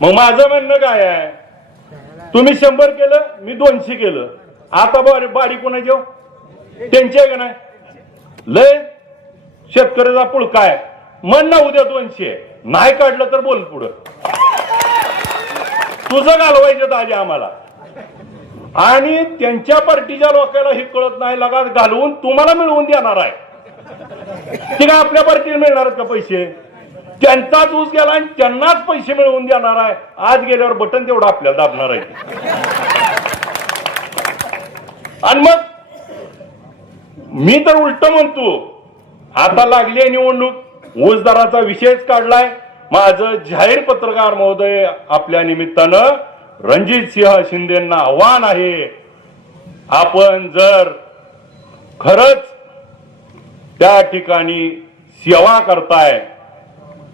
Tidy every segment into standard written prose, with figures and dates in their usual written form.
मग माझं म्हणणं काय आहे, तुम्ही 100 केलं, मी 200 केलं, आता बाडी कोणाची हो? त्यांची आहे का नाही? लय शेतकऱ्याचा पुळका आहे. म्हण ना उद्या 200, नाही काढलं तर बोल पुढं. तुझं घालवायचं दाजी आम्हाला. आणि त्यांच्या पार्टीच्या लोकांना हे कळत नाही, लगात घालवून तुम्हाला मिळवून देणार आहे. ते काय आपल्या पार्टीला मिळणार का पैसे? त्यांचाच ऊस गेला आणि त्यांनाच पैसे मिळवून देणार आहे. आज गेल्यावर बटन तेवढं आपल्याला दाबणार आहे. आणि मग मी तर उलट म्हणतो, आता लागली आहे निवडणूक, ऊस दराचा विषयच काढलाय. माझं जाहीर पत्रकार महोदय आपल्या निमित्तानं रणजित सिंह शिंदेंना आव्हान आहे, आपण जर खरंच त्या ठिकाणी सेवा करताय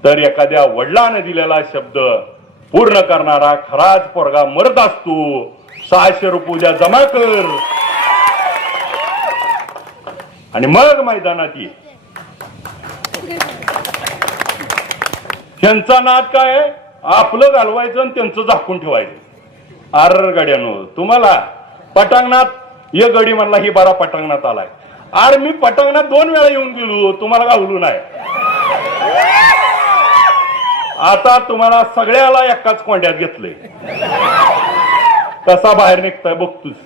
तर एखाद्या वडिलाने दिलेला शब्द पूर्ण करणारा खराच पोरगा मरत असतो. 600 रुपये उद्या जमा कर आणि मग मैदानात ये. त्यांचा नाद काय आहे, आपलं घालवायचं आणि त्यांचं झाकून ठेवायचं. आर गाड्यानो, तुम्हाला पटांगणात ये गडी म्हणला ही बारा पटांगणात आलाय. आर मी पटांगणात 2 वेळा येऊन गेलो, तुम्हाला गावलो नाही. आता तुम्हाला सगळ्याला एकाच कोंड्यात घेतलंय. कसा बाहेर निघताय बघतोस.